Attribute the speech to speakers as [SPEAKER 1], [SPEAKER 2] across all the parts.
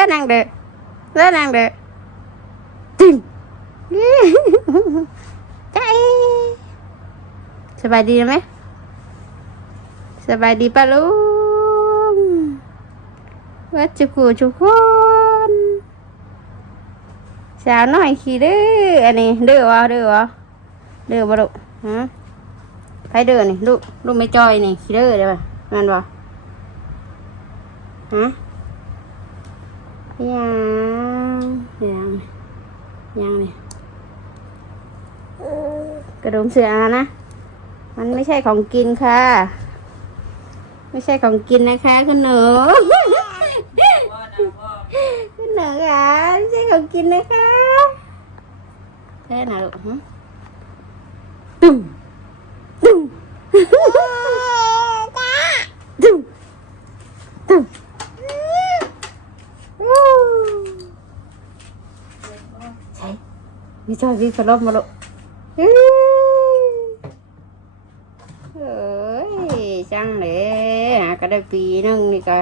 [SPEAKER 1] ด้อนางเด้อเด้อนางเด้อตึงจ้าสบายดีไหมสบายดีปะลุงวัดจุกูจุกคนสาวน้อยขี้ดื้ออันนี้เดื้อวะเดื้อวะเดื้อบ่ลูกฮะไปดื้อนี่ลูกลูกไม่จอยนี่ขี้ดื้อได้ป่ะนั่นวะฮะ ยังยังยังนี่กระดุมเสืออานะ มันไม่ใช่ของกินค่ะ ไม่ใช่ของกินนะคะคุณหนูคุณหนูค่ะไม่ใช่ของกินนะคะแค่ไหนลูกฮะตุ้มตุ้มตุ้มตุ้มวู้ใช่ มีจอยวีพัดลมมาลูกเฮ้ยเอ้ยจังเลยหาก็ได้ปีนึงนี่ก็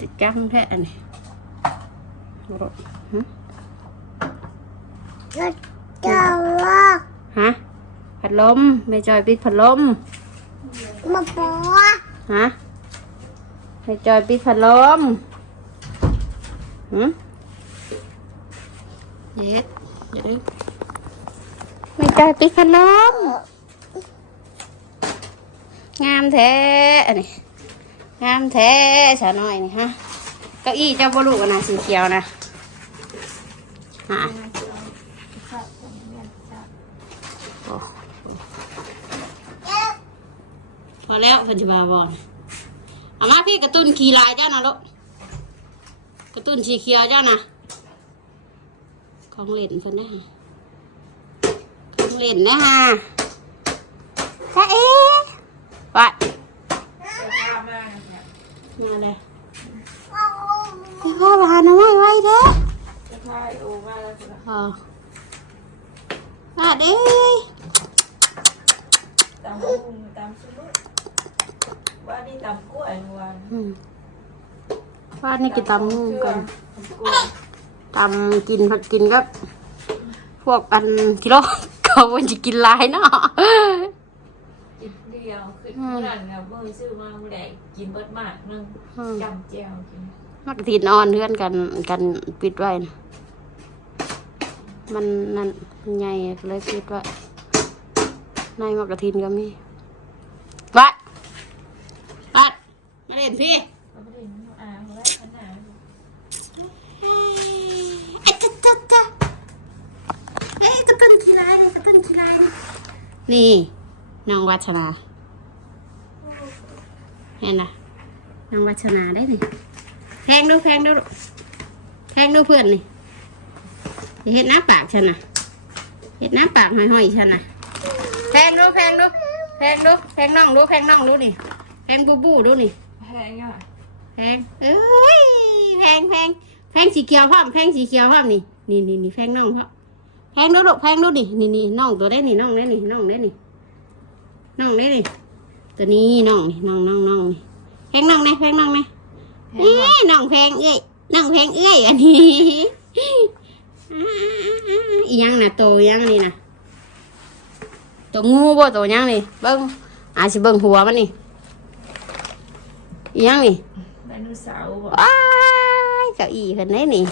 [SPEAKER 1] จะจังแท้อันนี้รถฮะ
[SPEAKER 2] ก็จะว่า
[SPEAKER 1] ฮะพัดลมไม่จอยปิดพัดลม
[SPEAKER 2] มาปัว
[SPEAKER 1] ฮะไม่จอยปิดพัดลมหืม เย็ดเดี๋ยวนี้ไม่จอยปิดพัดลมงามแท้อันนี้งามแท้ชาน้อยนี่ฮะเก้าอี้เจ้าบลูกนะสีเขียวนะฮะโอ้พอแล้วพันธิบาบอลเอามาพี่กระตุ้นขี่ลายเจ้านะลูกกระตุ้นสีเขียวเจ้านะ ของเล่นคนนะฮะของเล่นนะฮะจ้าเอ๋ไปมาเลยพี่พ่อมาหาหน่อยไว้เด้ออ๋อมาเด้
[SPEAKER 3] ตำกุ้งตำซุปว่านี่ตำกล้วยเมื่อวาน
[SPEAKER 1] อืมว่านี่กินตำงูกัน
[SPEAKER 3] ตำกล้วย
[SPEAKER 1] ตำกินผักกินก็พวกอันกิโลเขาวันจะกินหลายเนาะ
[SPEAKER 3] กินเดียวคือเมื่อนั้นเนี่ยเมื่อซื้อมาเมื่อไหร่กินเบิดมากนึง
[SPEAKER 1] อืม
[SPEAKER 3] จำเจียวกิน
[SPEAKER 1] มักทีนอนเพื่อนกันกันปิดไว้นะมันนั่นมันใหญ่ก็เลยปิดไว้ในมักกะทินก็มีวัดวัดมาเล่นพี่
[SPEAKER 3] เราไม่ได้น้ำอาเพราะว่าขนาด
[SPEAKER 1] เอ้ยจ๊ะจ๊ะจ๊ะเอ้ยกระตุ้นทีไรเลยกระตุ้นทีไรเลย นี่น้องวัชนาเห็นนะน้องวัชนาได้นี่แพงดูแพงดูแพงดูเพื่อนนี่อย่าเห็นหน้าปากฉันนะเห็นหน้าปากห้อยๆฉันนะแพงดูแพงดูแพงดูแพงน้องดูแพงน้องดูนี่แพงบูบูดูนี่
[SPEAKER 3] แพงอะ
[SPEAKER 1] แพงเอ้ยแพงแพงแพงสีเขียวพร้อมแพงสีเขียวพร้อมนี่นี่นี่นี่แพงน้องเขา แพงดูลูกแพงดูนี่นี่นี่น้องตัวได้นี่น้องได้นี่น้องได้นี่น้องได้นี่ตัวนี้น้องนี่น้องน้องน้องนี่แพงน้องไหนแพงน้องไหนเอ้ยน้องแพงเอ้ยน้องแพงเอ้ยอันนี้อีหยังน่ะโตอีหยังนี่น่ะตัวงูบ่ตัวหยังนี่เบิ้งอาจสิเบิ้งหัวมันนี่อีหยังนี่
[SPEAKER 3] ไดโนเสาร์บอก
[SPEAKER 1] ว้ายเก้าอี้คนไหนนี่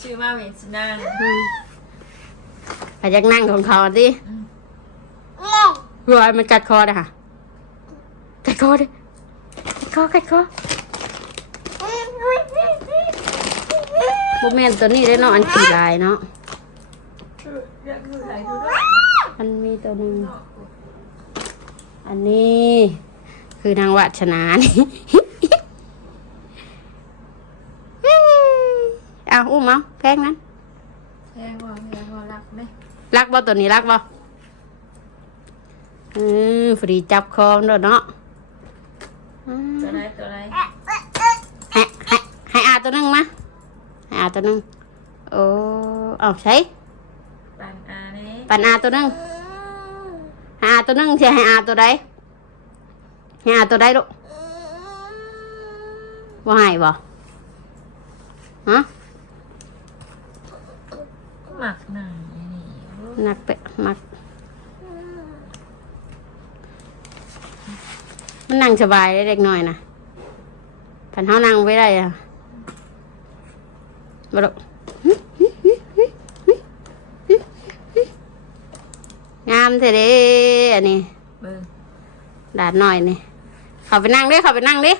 [SPEAKER 3] ชื่อมาเวนสนาง
[SPEAKER 1] ไปจากนั่งของเขาดิรอยมันกัดคอนะค่ะกัดคอดิกัดคอกัดคอบุแมนตัวนี้ได้เนาะอันขี่ลายเนาะ
[SPEAKER 3] คือเรียกคืออะไรคือด้วย
[SPEAKER 1] มันมีตัวหนึ่งอันนี้ คือนางวัชนานี่เอาอุ้มเอาแพงนั้น
[SPEAKER 3] แพงว่าแพงว่า รักไหม
[SPEAKER 1] รักบ่ตัวนี้รักบ่เออฟรีจับคอมนด้วยเนาะอืม
[SPEAKER 3] ตัวไหนตัวไหน
[SPEAKER 1] ให้ให้ให้อาตัวหนึงมาให้อาตัวหนึงโอ้เอาใช้
[SPEAKER 3] ปันอาเน่
[SPEAKER 1] ปันอาตัวหนึงให้อาตัวหนึงใช่ให้อาตัวใดให้อาตัวใดลูกว่าให้บ่ฮะ
[SPEAKER 3] หมักหนังอันนี่
[SPEAKER 1] ห นักไปมัก มันนั่งสบายได้เด็กน้อยนะผันเฮานั่งไว้ได้อะบ่ดอกงามเท่เด้อันนี้
[SPEAKER 3] เบิ่ง
[SPEAKER 1] ดาดหน่อยนี่เขาไปนั่งดิเขาไปนั่งดิ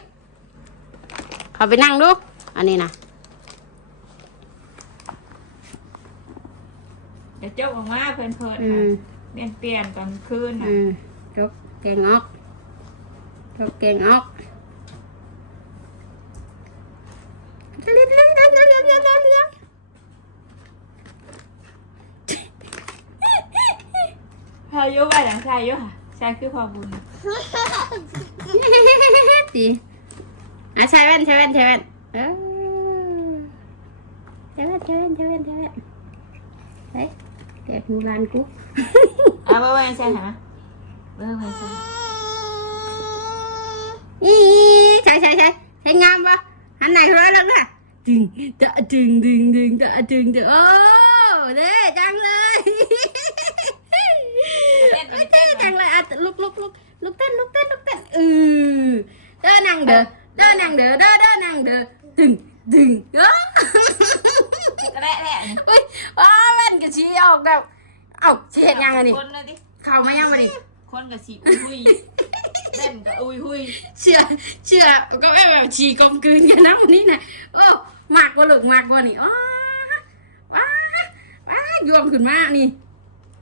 [SPEAKER 1] เขาไปนั่งดู อันนี้นะ
[SPEAKER 3] เดี๋ยวเจ้าออกมาเพิ่นเพิ่น
[SPEAKER 1] อืม
[SPEAKER 3] เปลี่ยนเปลี่ยนตอนคืนน่ะ
[SPEAKER 1] อืมจกแกงออกจกแกงออกเลี้ยงเลี้ยงเลี้ยงเลี้ยงเลี้ยงเลี้ยงเลี้ยง
[SPEAKER 3] พายุไปหลังชายยุค่ะชายคือพอบุญ
[SPEAKER 1] ตีอะใช้แว่นใช้แว่นใช้แว่นเออใช้แว่นใช้แว่นใช้แว่นใช้แว่นเฮ้ย แกะหูร้านกู
[SPEAKER 3] เอาเบิ่งไว้ใช่หะเบิ่งไว้ใช่
[SPEAKER 1] อีใช่ใช่ใช่ใช่งามปะหันไหนร้อยแล้วนะจึงจะจึงดึงดึงจะจึงจะโอ้เด้จังเลย
[SPEAKER 3] เต้
[SPEAKER 1] จังเลยอะลุกลุกลุกลุกเต้นลุกเต้นลุกเต้นเออเด้อนั่งเด้อเด้อนั่งเด้อเด้อเด้อนั่งเด้อดึง ดึงเอ้อ
[SPEAKER 3] ก็ได้แหละ
[SPEAKER 1] อุ้ยว้าแว่นกับชีออกแบบเอ้าชีเห็นยังไงนี่
[SPEAKER 3] คนเลยดิ
[SPEAKER 1] เข้ามายังมาดิ
[SPEAKER 3] คนกับสีอุ้ยหุยเต้นกับอุ้ยหุย
[SPEAKER 1] เชื่อเชื่อก็แบบแบบชีกลมกลืนกันนะวันนี้นะโอ้มากกว่าหลึกมากกว่านี่อ๋อว้าว้าโยมขึ้นมานี่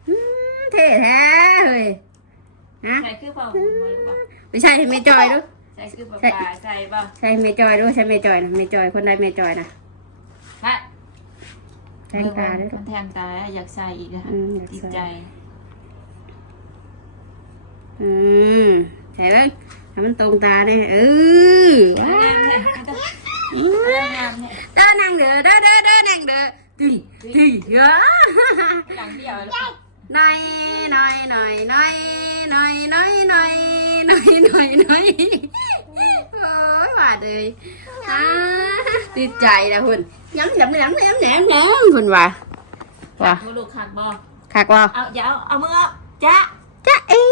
[SPEAKER 1] อืมเท่แท้เลยนะ
[SPEAKER 3] ใช่คือพอบุญมาหรือเปล่า
[SPEAKER 1] ไม่ใช่ให้เมจอยดู
[SPEAKER 3] ใช่คือปลาปลาใช่ป่ะ
[SPEAKER 1] ใช่เมจอยดูใช่เมจอยนะเมจอยคนใดเมจอยนะ
[SPEAKER 3] ฮะ
[SPEAKER 1] แทงตาด้วย
[SPEAKER 3] มันแทงตาอยากใส่อีกอะ
[SPEAKER 1] อืมอยาก
[SPEAKER 3] ติด
[SPEAKER 1] ใส่
[SPEAKER 3] ใจ
[SPEAKER 1] อืมใช่ไหมให้มันตรงตาเนี่ยเออว้างา
[SPEAKER 3] มเนี่ยงามเนี่ย
[SPEAKER 1] เด้อนั่งเด้อเด้อเด้อเด้อนั่งเด้อตึงตึงเยอะ
[SPEAKER 3] หลังเดียว
[SPEAKER 1] หน่อยหน่อยหน่อยหน่อยหน่อยหน่อยหน่อยหน่อยหน่อยหน่อยโอ้ยว่าเลยอ่าติดใจนะคุณย้ำย้ำย้ำย้ำย้ำย้ำคุณว่าว่า
[SPEAKER 3] มือลูกขักบอ
[SPEAKER 1] คักว่า
[SPEAKER 3] เอาอย่าเอาเอามือจ้า
[SPEAKER 1] จ้าเอ๋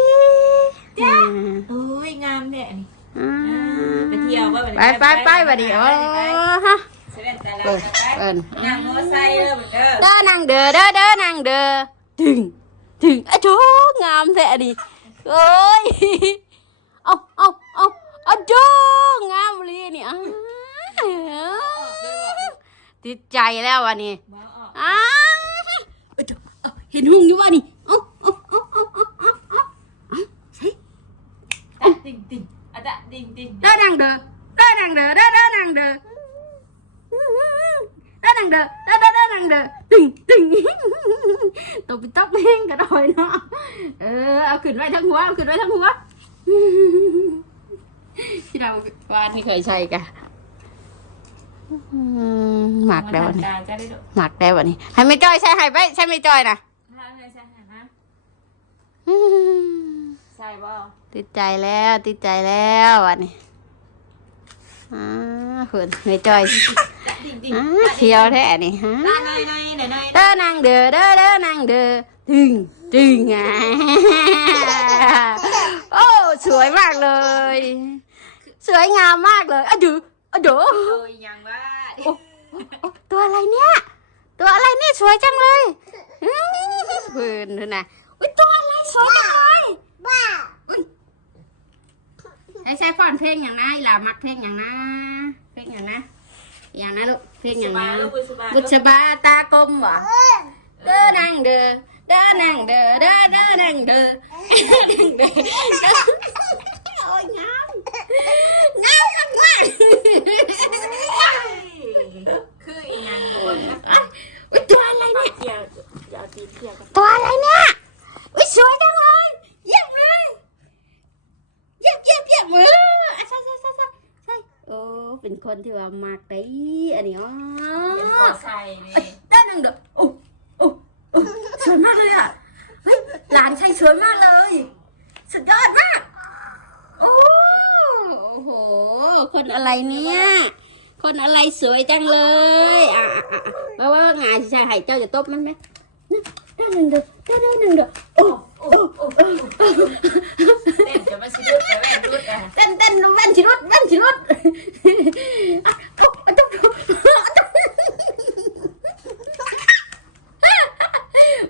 [SPEAKER 3] จ้าอุ้ยงามเนี่ยนี่
[SPEAKER 1] อ่า
[SPEAKER 3] ไปเที่ยวว่าไป
[SPEAKER 1] ไปไปไปไปเดี๋ยวฮะ
[SPEAKER 3] เซเว่นแต่ละ
[SPEAKER 1] เอินเอิน
[SPEAKER 3] นั่งมอไซค์เด้อเหมือนเด้อ
[SPEAKER 1] เด้อนั่งเด้อเด้อเด้อนั่งเด้อถึง ถึงอะโชงามแท้ดิเอ้ยเอาเอาเอาอะโชงามเลยเนี่ยติดใจแล้ววันนี้
[SPEAKER 3] อ้า
[SPEAKER 1] เห็นหุ่งอยู่ว่านี่เอาเอาเอาเอาเอาเอาเอาใช่
[SPEAKER 3] ตัดติ่งติ่งอะตัดติ่งติ่ง
[SPEAKER 1] ได้ดังเด้อได้ดังเด้อได้ได้ดังเด้อได้ดังเด้อได้ได้ดังเด้อติ่งติ่ง ตบไปตบเฮงกระดอยเนาะเออเอาขึ้นไว้ทั้งหัวเอาขึ้นไว้ทั้งหัวที่เราวานนี่เคยใช้กะอืมหมักแล้ววันนี้
[SPEAKER 3] ตาจะได้ดู
[SPEAKER 1] หมักแล้ววันนี้ให้ไม่จอยใช่ให้ไปใช่ไม่จอยนะ
[SPEAKER 3] ถ้าเลยใช่ไหมนะ
[SPEAKER 1] อืม
[SPEAKER 3] ใช่บ่
[SPEAKER 1] ติดใจแล้วติดใจแล้ววันนี้ อ่าเพื่อนไม่จอย
[SPEAKER 3] ตะติ่งติ่ง
[SPEAKER 1] อ่าเชียวแท้นี่ฮะ
[SPEAKER 3] ตาในในในใน
[SPEAKER 1] เด้อนางเด้อเด้อเด้อนางเด้อดึงดึงอะโอ้สวยมากเลย สวยงามมากเลยอะดูอะดู
[SPEAKER 3] โอ้ยยังว่า
[SPEAKER 1] โอ้โอ้ตัวอะไรเนี่ย ตัวอะไรเนี่ยสวยจังเลยอื้อเพื่อนดูนะอุ้ยตัวอะไรสวยจังเลย
[SPEAKER 2] บ้า
[SPEAKER 1] ไอ้ใช้ฟอนเพลงอย่างนะอีหล่ามักเพลงอย่างนะ เพลงอย่างนะ อย่างนะลูก เพลงอย่าง
[SPEAKER 3] บา
[SPEAKER 1] นะ
[SPEAKER 3] ลูกบุษบา
[SPEAKER 1] บุษบาตากลมวะเด้อนางเด้อเด้อนางเด้อเด้อเด้อนางเด้อนางเด้อโอ้ยงามงามมากมาก
[SPEAKER 3] คืออีหยัง
[SPEAKER 1] อุ้ยตัวอะไรเนี่ย
[SPEAKER 3] เกี่ยวอย่าตีเกี่ยวกัน
[SPEAKER 1] ตัวอะไรเนี่ยอุ้ยสวยจังเลยเยี่ยมเลยเยี่ยมเยี่ยมเยี่ยมเอออะใช่ใช่ใช่ใช่ใช่โอ้ เป็นคนที่ว่ามักได้อันนี้อ๋อ
[SPEAKER 3] เป็นขอใส่
[SPEAKER 1] ได้หนึ่งเด้อโอ้โอ้โอ้สวยมากเลยอะเฮ้ยหลานชัยสวยมากเลย สุดยอดมาก โอ้โอ้โห คนอะไรเนี่ย คนอะไรสวยจังเลย อะอะอะเพราว่าไงานชายให้เจ้าจะตบมันไหมได้หนึ่งเด้อ ได้ได้หนึ่งเด้อโอ้
[SPEAKER 3] โอ้โอ้เต้นจะมาสิลุดแต่แม่ลุดอะ
[SPEAKER 1] เต้นเต้นแว่นชิรุดแว่นชิรุดอะทุบอะทุบทุบ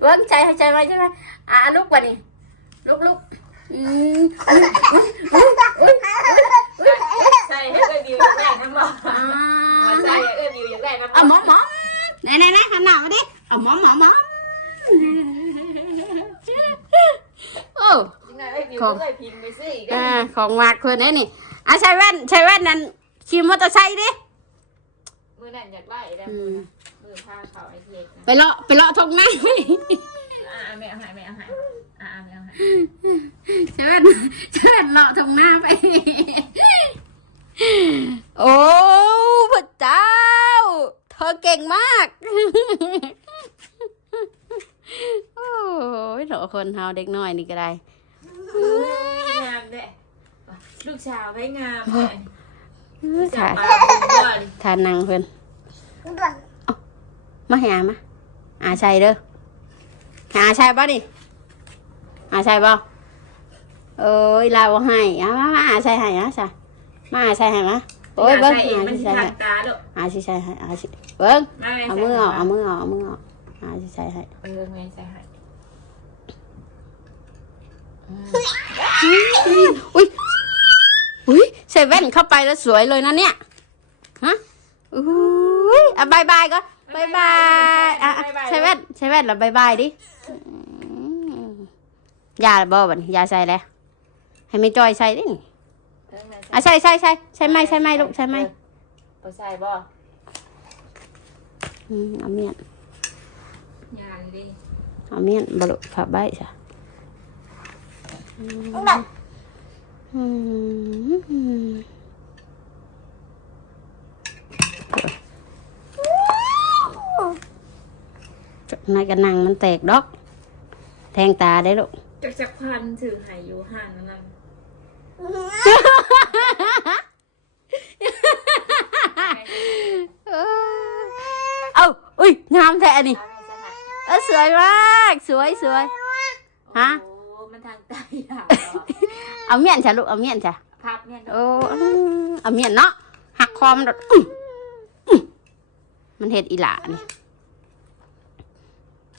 [SPEAKER 1] เบิ้งใจให้ใจไว้ใช่ไหมอะลุกกว่านี่ลุกลุกอืมอุ๊ยอุ๊ยอุ๊ยอุ๊ย
[SPEAKER 3] ใส่ให้เอ้ยวิวอยากได้น้ำบ่
[SPEAKER 1] อ่า
[SPEAKER 3] ใส่ให้เอ้ยวิวอยากได้น้ำบ่
[SPEAKER 1] เอาหมอหมอไหนไหนไหนหันหน้ามาดิเอาหมอหมอหมอโอ้
[SPEAKER 3] ยังไงเอ้ยวิวก็เคยพิมพ์ไปซื้ออีกได้
[SPEAKER 1] อ่าของมากเพื่อนนี่นี่อะใช้แว่นใช้แว่นนั่นขี่มอเตอร์ไซค์ดิ
[SPEAKER 3] มือนั่นอยากได้ได้มือมือผ้าเขาไอ้เทีย
[SPEAKER 1] ไปเลาะไปเลาะทงหน้า
[SPEAKER 3] อ่าไม่เอาหายไม่เอาหายอ่าไม่เอาหาย
[SPEAKER 1] ใช้แว่นใช้แว่นเลาะทงหน้าไปโอ้พระเจ้า เธอเก่งมาก โอ้ยเหนอ คนเฮาเด็กน้อยนี่ก็ได้
[SPEAKER 3] งามเด้ลูกสาวไว้งามเลย
[SPEAKER 1] ถ่าย
[SPEAKER 3] ปลาเป็นยอด
[SPEAKER 1] ทานนางเพิ่นมาหามาอาชัยเด้อหาชัยบ่นี่อาชัยบ่เอ้ยเราให้อะมามาอาชัยให้อะจ้ะมาอาชัยให้มาโอ้ยเบิ้ง
[SPEAKER 3] ใส่เอง
[SPEAKER 1] อา
[SPEAKER 3] มัน
[SPEAKER 1] สิ
[SPEAKER 3] สิ
[SPEAKER 1] ชัย
[SPEAKER 3] ทั
[SPEAKER 1] ให้
[SPEAKER 3] กตาลูก
[SPEAKER 1] อาสิชัยให้อาสิเบิ้ง
[SPEAKER 3] มาแม่
[SPEAKER 1] เอา
[SPEAKER 3] ใส่
[SPEAKER 1] มือออกเอามือออกเอามือออกอาสิชัยให้
[SPEAKER 3] เออแม่ใส่ให้
[SPEAKER 1] อุ้ยอุ้ยใส่แว่นเข้าไปแล้วสวยเลยนะเนี่ยฮะอุ้ยอะบายบายก็บายบายอะอะใส่แว่นใส่แว่นแล้วบายบายดิยาบ่บัดนี้ยาใส่แล้วให้ไม่จอยใส่ดินี่อะใส่ใส่ใส่ใช่ไหมใช่ไหมลูกใช่ไหม
[SPEAKER 3] บ่ใส่บ่
[SPEAKER 1] อืมเอาเมียน
[SPEAKER 3] ยาเลย
[SPEAKER 1] เอาเมียนบลุผับใบจ้ะอืมนายกระนังมันแตกดอก แทงตาได้ลูก
[SPEAKER 3] จักจักพันถือหายอยู่ห่านนั่นน่ะ
[SPEAKER 1] เอาอุ้ยงามแท้นี่
[SPEAKER 3] เอ
[SPEAKER 1] อสวยมาก สวยสวยฮะ
[SPEAKER 3] โอ้มันทางใต้อะ
[SPEAKER 1] เอาเมียนจ้ะลูกเอาเมียนจ้ะ
[SPEAKER 3] พับเนี่ย
[SPEAKER 1] โอ้เอาเมียนเนาะหักคอมนดอื้ออื้อมันเห็ดอีหลานี่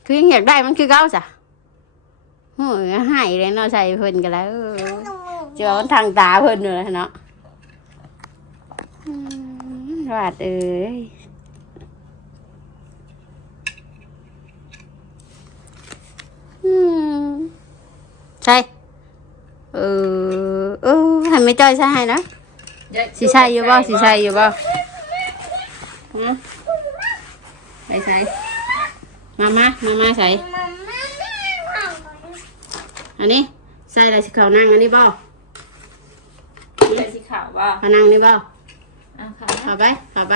[SPEAKER 1] คือยังอยากได้มันคือเก้าจ้ะโอ้ยใหายเลยเนาะใส่เพิ่นกันแล้วเออเจอมันทางตาเพิ่นเลยเนาะอืมวาดเอ้ยอืมใช่ เออเออให้ไม่จ้อยใช่ให้นะสีใช่อยู่บ่สีใช่อยู่บ่ฮะไปใส่มามามามาใส่อันนี้ใส่อะไรสิเขานั่งอันนี้บ่
[SPEAKER 3] ใส่สีขาวว่า
[SPEAKER 1] เขานั่งนี่บ่
[SPEAKER 3] อะค่ะ
[SPEAKER 1] เข้าไปเข้าไป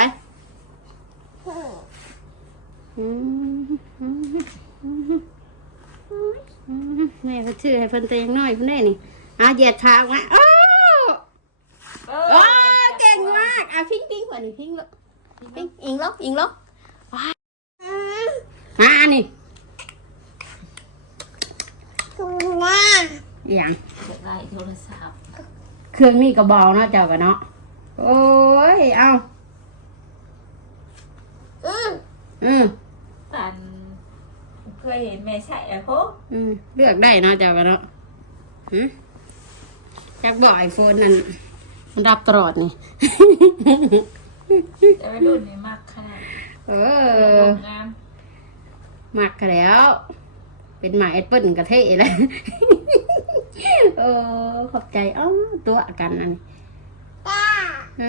[SPEAKER 1] อืมอืมอืมอืมแม่เขาชื่อให้เพิ่นเตยังน้อยเพิ่นได้นี่ อะเหยียดขาออกมาโอ้
[SPEAKER 3] เอ
[SPEAKER 1] โอ้เก่งมากอะพิงพิงกว่านี้พิงลูกพิงอิงลกอิงลกว้ายมาอันนี้
[SPEAKER 2] คุณน้า
[SPEAKER 1] อหย่าง
[SPEAKER 3] เปิดไลน์โทรศัพท์
[SPEAKER 1] เครื่องนี่ก็เบาเนาะเจ้ากันเนาะโอ้ยเอา
[SPEAKER 2] อืม
[SPEAKER 1] อืม
[SPEAKER 3] อันเคยเห็นแม่ใส่อะโค
[SPEAKER 1] อืมเลือกได้เนาะเจ้ากันเนาะหืม จักบอกไอโฟนนั่นมันรับตลอดนี่
[SPEAKER 3] แต่ว่ารุ่นนี้มากขนาด
[SPEAKER 1] เอ
[SPEAKER 3] เอ
[SPEAKER 1] อ
[SPEAKER 3] งาม
[SPEAKER 1] มักกันแล้ว เป็นหมาแอปเปิลกระเทะเลยเออ ขอบใจอ๋อตัวกันอันนี้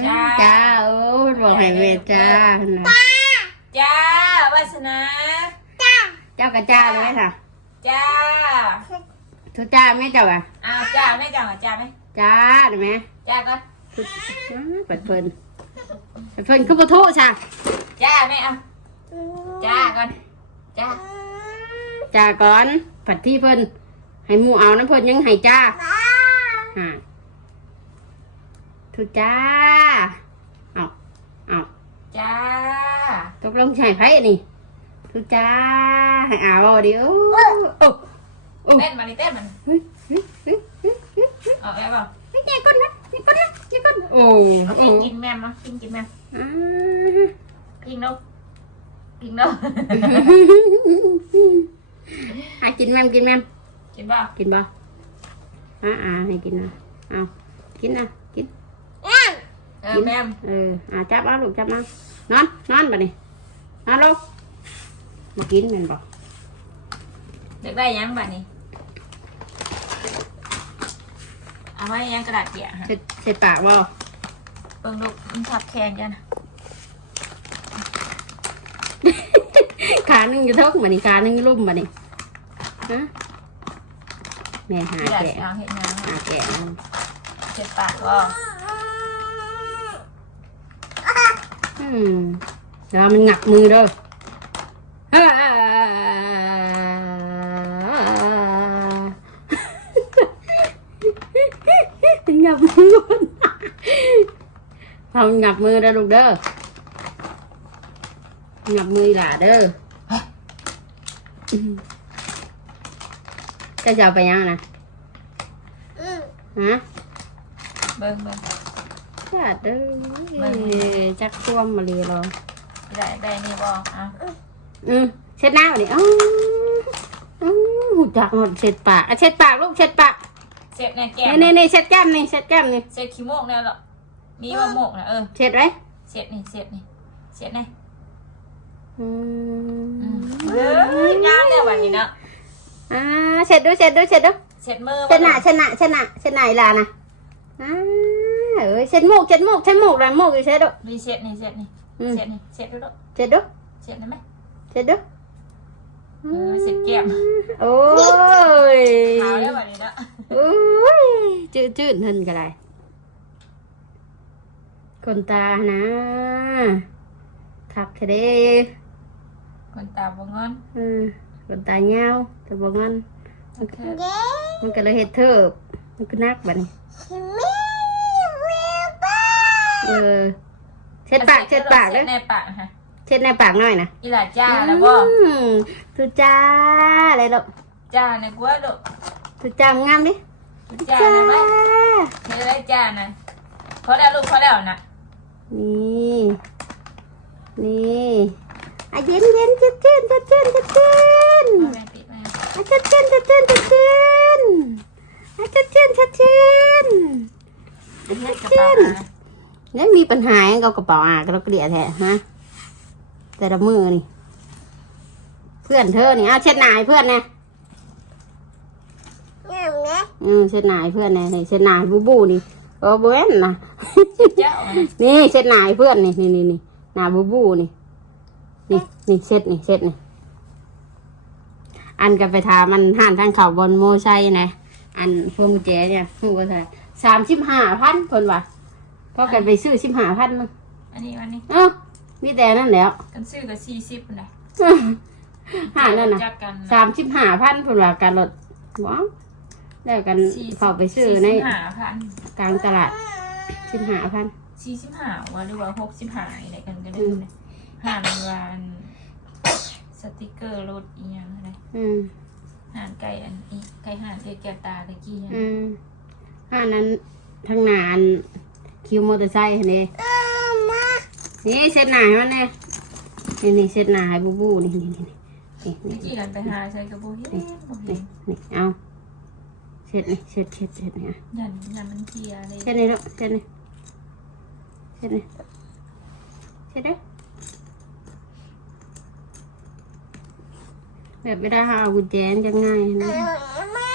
[SPEAKER 2] จ้า
[SPEAKER 1] จ้าโอ้ยบอกให้เวทจ้านะ
[SPEAKER 3] จ้าวาสนา
[SPEAKER 1] เจ้ากระจ้าเลยค่ะ
[SPEAKER 3] จ้า
[SPEAKER 1] ทุจ้าแม่เจ้าอะ
[SPEAKER 3] อ้าวจ้าแม่จ้าจ้าไหม
[SPEAKER 1] จ้าได้ไหม
[SPEAKER 3] จ้าก่อน
[SPEAKER 1] เปิดเพิ่นเปิดเพิ่นคือปะทุช่ะ
[SPEAKER 3] จ้าแม่เอาจ้าก่อนจ้า
[SPEAKER 1] จ้าก่อนผัดที่เพิ่นให้หมูเอาน้ำเพิ่นยังให้จ้าฮะทุจ้าเอาเอาตกลงใช่ไพ่นี่ทุจ้าให้อาบเดี๋ยวโอ้โอ้
[SPEAKER 3] เต้นมาดิเต้นมัน
[SPEAKER 1] เฮ้ยเฮ้ยเฮ้ยเฮ้ยเฮ้ย
[SPEAKER 3] เอาไปเปล่า
[SPEAKER 1] เฮ้ยแกก้นนะแกก้นนะแกก้นโอ้
[SPEAKER 3] เอา
[SPEAKER 1] โอ้
[SPEAKER 3] กินกินแมมเนาะกินกินแมม
[SPEAKER 1] อ่า
[SPEAKER 3] กินเนาะกินเนาะ
[SPEAKER 1] อะกินแมมกินแมม
[SPEAKER 3] กินเปล่า
[SPEAKER 1] กินบ่อ่าอ่าให้กินนะเอากินนะกิน
[SPEAKER 3] เออแมม
[SPEAKER 1] เอออ่าจับเอาลูกจับเอานอนนอนบัดนี้นอนลูกมากินแมันบ่
[SPEAKER 3] เด็กได้ยังบ้านี้ เอาไว้ยังกระดาษเปียกฮะ
[SPEAKER 1] เช็ดเช็ดปากบ่
[SPEAKER 3] เบิ่งลูกมันทับแขนกัน
[SPEAKER 1] ขาหนึ่งอยู่เท้งบัดนี้ขาหนึ่งอยู่ลุ่มบัดนี้ฮะแม่หาก
[SPEAKER 3] ระดาษ
[SPEAKER 1] แกะ
[SPEAKER 3] เอาเห็นยัง
[SPEAKER 1] หาแกะเอา
[SPEAKER 3] เจ็บปากก็
[SPEAKER 1] อืมเดี๋ยวมันหงักมือเด้ออ่ ทำหงับมือเด้อลูกเด้อหงับมือหล่าเด้อจะจะเอาไปยังนะ
[SPEAKER 2] อืม
[SPEAKER 1] ฮะ
[SPEAKER 3] เบิ่งเบิ่ง
[SPEAKER 1] จัดเด้
[SPEAKER 3] ไม่
[SPEAKER 1] อจักท่วมมาเลยเหรอ
[SPEAKER 3] ได้ได้นี่บ่เอา
[SPEAKER 1] อืมเช็ดหน้าก่อนดิอ๋ออือหูจักหมดเช็ดปากอะเช็ดปากลูกเช็ดปาก
[SPEAKER 3] เจ็บเนี่ยแก้ม
[SPEAKER 1] นี่นี่นี่เช็ดแก้มนี่เช็ดแก้มนี่
[SPEAKER 3] เช็ดขี้โมกแน่หรอ มีว่าโมกนะเออ
[SPEAKER 1] เช็ดไว้
[SPEAKER 3] เช็ดนี่เช็ดนี่เช็ดนี่
[SPEAKER 1] อืม
[SPEAKER 3] เฮ้ยงามเนี่ยวันนี้เนาะ
[SPEAKER 1] อ่าเช็ดดูเช็ดดูเช็ดดู
[SPEAKER 3] เช็ดมือ
[SPEAKER 1] เช็ดหน้าเช็ดหน้าเช็ดหน้าเช็ดหน้าอีหลานะอ่าเอ้ยเช็ดมูกเช็ดมูกเช็ดมูกเลยมูกอยู่เช็ดดู
[SPEAKER 3] มีเช็ดนี่เช็ดนี่
[SPEAKER 1] อืม
[SPEAKER 3] เช็ดนี่เช็ดดูลูก
[SPEAKER 1] เช็ดดู
[SPEAKER 3] เช็ดได้ไหม
[SPEAKER 1] เช็ดดู
[SPEAKER 3] เออเช็ดแก้ม
[SPEAKER 1] โอ้ย
[SPEAKER 3] ขาวได้วันนี้เนาะ
[SPEAKER 1] โอ้ยจืดจืดเหินก็ได้ คนตานะคักแท้เด้
[SPEAKER 3] คนตาบ่งอน
[SPEAKER 1] อืมคนตาเงาแต่บ่งั้น
[SPEAKER 3] โอเค
[SPEAKER 2] เย้
[SPEAKER 1] มันก็เลยเฮ็ดเทิบมันก็นักบัดนี้
[SPEAKER 2] ชิมิวิวบ้า
[SPEAKER 1] เออเช็ดปากเช็ดปาก
[SPEAKER 3] เช็
[SPEAKER 1] เด้
[SPEAKER 3] ด
[SPEAKER 1] อ
[SPEAKER 3] ในปากฮะ
[SPEAKER 1] เช็ดในปากหน่อยนะ
[SPEAKER 3] อีหลาจ้าแล้วบ่
[SPEAKER 1] อืมทุจ้าอะไรลูก
[SPEAKER 3] จ้าในกัวลูก
[SPEAKER 1] ทุจ้างามดิ
[SPEAKER 3] จ้า
[SPEAKER 1] จ้า
[SPEAKER 3] ได้ไหมเช็ดได้จ้านะพอแล้วลูกพอแล้วนะ
[SPEAKER 1] นี่ นี่อะเย็นเย็นจืดจืดจืดจืดจืดจืด
[SPEAKER 3] เอาแม่ปิดม่
[SPEAKER 1] อะจืดจืดจืดจืดจืดจืดอะจืดจืดจืดจืด
[SPEAKER 3] เฮ็ดกระเป๋าน
[SPEAKER 1] เนี่ยมีปัญหาอย่างกับกระเป๋าอะก็เราเกลี่ยแท้ฮะแต่ละมือนี่ เพื่อนเธอนี่อะเช็ดหนายเพื่อนนะอืมเช็ดหนายเพื่อนนะเช็ดหนายบูบูนี่ โอ้เบ้นนะ
[SPEAKER 3] เจ้าอะ
[SPEAKER 1] นี่เช็ดหนายเพื่อนนี่นี่นี่นี่หนาบูบูนี่ นี่นี่เช็ดนี่เช็ดนี่ อันกับไปถามมันห่านทางเขาบนโมไซนะ อันพวงกุญแจเนี่ยพวงกุญแจสามสิบห้าพันคนว่ะพอกันไปซื้อสิบห้าพันมั้ง
[SPEAKER 3] อันนี้วันนี้
[SPEAKER 1] เอ้ามีแต่นั่นแหล้ว
[SPEAKER 3] กันซื้อกับสี่สิบนะ
[SPEAKER 1] ห่านนั่นน่ะ
[SPEAKER 3] จักกัน
[SPEAKER 1] สามสิบห้าพันคนว่าการรถว้าว แล้วกันเขาไปซื้อใน
[SPEAKER 3] ห้าพัน
[SPEAKER 1] กลางตลาดสิบห้าพัน
[SPEAKER 3] สี่สิบห้าวันหรือว่าหกสิบห้าอะไรกันก็ได้นะห่านวันสติกเกอร์รถอีหยังอะไร
[SPEAKER 1] อืม
[SPEAKER 3] ห่านไก่อันอีไก่ห่านไก่แก้วตาตะกี้อะ
[SPEAKER 1] อืมห้านั้นทางหนานคิวมอเตอร์ไซค์นี่
[SPEAKER 2] เอามา
[SPEAKER 1] นี่เช็ดหนาให้มันแน่นี่นี่เช็ดหนาให้บูบูนี่นี่นี่นี่
[SPEAKER 3] ตะ
[SPEAKER 1] นี่
[SPEAKER 3] กี้กันไปหาใส่กระโปรงเฮ้ยบ่ เห็
[SPEAKER 1] นี่
[SPEAKER 3] น
[SPEAKER 1] นี่เอาเช็ดนี่เช็ดเช็ดเช็ดนี่อะ
[SPEAKER 3] ยันยันมันเทียเลย
[SPEAKER 1] เช็ดนี่ลูกเช็ดนี่เช็ดนี่เช็ดได้แบบไม่ได้หากุญแจมันจะง่ายนะ
[SPEAKER 2] เอามา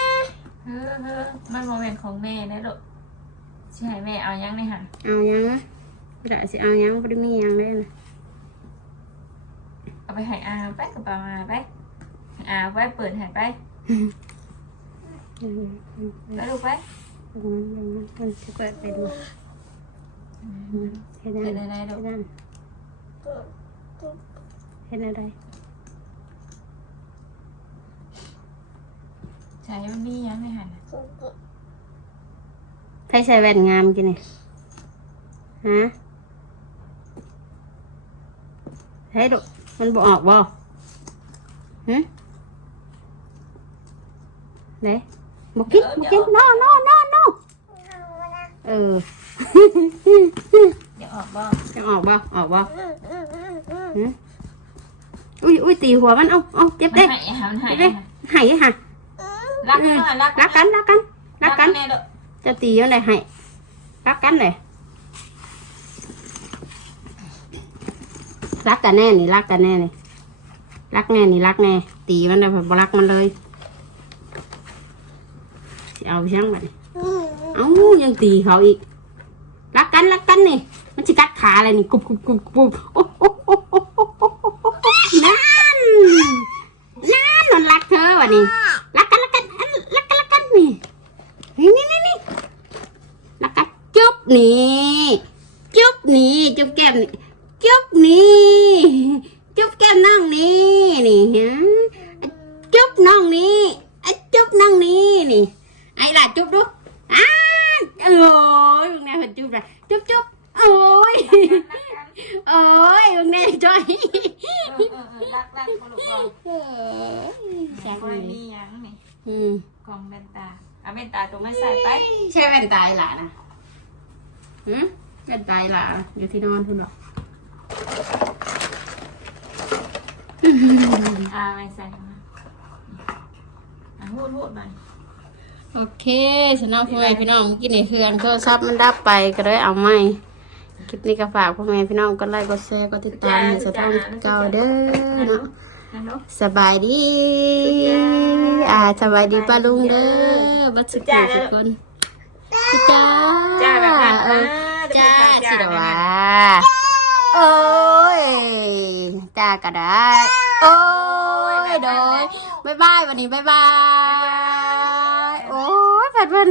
[SPEAKER 3] เฮ้อเฮ้อมันโมเมนต์ของแม่นะลูกใช่แม่เอายังในหัน
[SPEAKER 1] เอายังนะไม่ได้สิเอายังไม่ได้มียังเลยนะ
[SPEAKER 3] เอาไปให้อาไปกระเป๋าอาไปอาไปเปิดให้ไป
[SPEAKER 1] อืม
[SPEAKER 3] ไปลูไป
[SPEAKER 1] มันมันมันจะเปิดเป็นเห็นอะไร
[SPEAKER 3] อะไร
[SPEAKER 1] เห็นอะไร
[SPEAKER 3] ใช้มันมียังในหัน
[SPEAKER 1] ใครใส่แว่นงามกินเนี่ยฮะเฮ้ยดูมันบออกบ่ฮะไหน บอกกินบอกกิน no no no no เออ
[SPEAKER 3] เดี๋ยวออกบ่
[SPEAKER 1] จะออกบ่ออกบ่
[SPEAKER 2] อืมอืมอืมอืม
[SPEAKER 1] ฮะอุ้ยอุ้ยตีหัวมันเอาเอาเจ็บ
[SPEAKER 3] มัน
[SPEAKER 1] เด้
[SPEAKER 3] หายมันหาย
[SPEAKER 1] เจ็บเด้หายหะ
[SPEAKER 3] รักกันหน่อยรัก
[SPEAKER 1] รักกันรักกันรักกัน
[SPEAKER 3] แน่เด้อ
[SPEAKER 1] จะตียังไงให้รักกันเลยรักกันแน่นี่รักกันแน่นี่รักแน่นี่รักแน่ตีมันเลยบ่รักมันเลยสิ เอาไปช่างมัน
[SPEAKER 2] อืม
[SPEAKER 1] เอ้ายังตีเขาอีกรักกันรักกันนี่ มันจะกัดขาอะไรนี่กุบกุบกุบกุบโอ้โหโอ้โหโอ้โหโอ้โหนั่นนั่นมันรักเธอวะนี่รักกันรักกันอันรักกันรักกันนี่นี่นี่นี่นี่รักกันจุ๊บนี่จุ๊บนี่จุ๊บแก้มนี่จุ๊บนี่จุ๊บแก้มน้องนี่นี่ฮะจุ๊บน้องนี่อะจุ๊บน้องนี่นี่ ไอ้ล่ะจุ๊บดูอ้าเอ้ยมึงแน่เห็นจุ๊บเลยจุ๊บจุ๊บโอ้ยโอ้ยมึงแน่จ้อย
[SPEAKER 3] เออเออเออรักรักคนลูกเรา
[SPEAKER 1] เอ้ย
[SPEAKER 3] จั
[SPEAKER 1] จั
[SPEAKER 3] ง
[SPEAKER 1] ง
[SPEAKER 3] เล
[SPEAKER 1] เลย ย
[SPEAKER 3] มีหยังนี่
[SPEAKER 1] อืม
[SPEAKER 3] กล่องแว่นตาเอาแว่นตาตัวไม่ใส่ไป
[SPEAKER 1] ใช่แว่น ตายล่ะนะหืมแว่นตายล่ะอยู่ที่นอนคุณหรอก
[SPEAKER 3] อ่าไม่ใส่มาอะพูดพูดมา
[SPEAKER 1] โอเคสนองพ่อแม่พี่น้องเมื่อกินในเครื่องโทรศัพท์มันดับไปก็เลยเอาใหม่คลิปนี้ก็ฝากพ่อแม่พี่น้องก็ไลค์กดแชร์กดติดตามให้สถานเก่าเด้อเนาะ
[SPEAKER 3] ฮัลโหล
[SPEAKER 1] สบายดี อ่าสบายดีป้าลุงเด้อบัดสุขทุกคน จ้า
[SPEAKER 3] จ้าแบบนั้น
[SPEAKER 1] เออ
[SPEAKER 3] จ้า
[SPEAKER 1] จ้า
[SPEAKER 3] จ้า
[SPEAKER 1] สิเดอ
[SPEAKER 3] แบบ
[SPEAKER 1] วะ
[SPEAKER 3] นั้น
[SPEAKER 1] โอ้ยจ้าก็ได้ โอ้ยโดยบ๊ายบายวันนี้บ๊ายบาย โอ้ยแปดวัน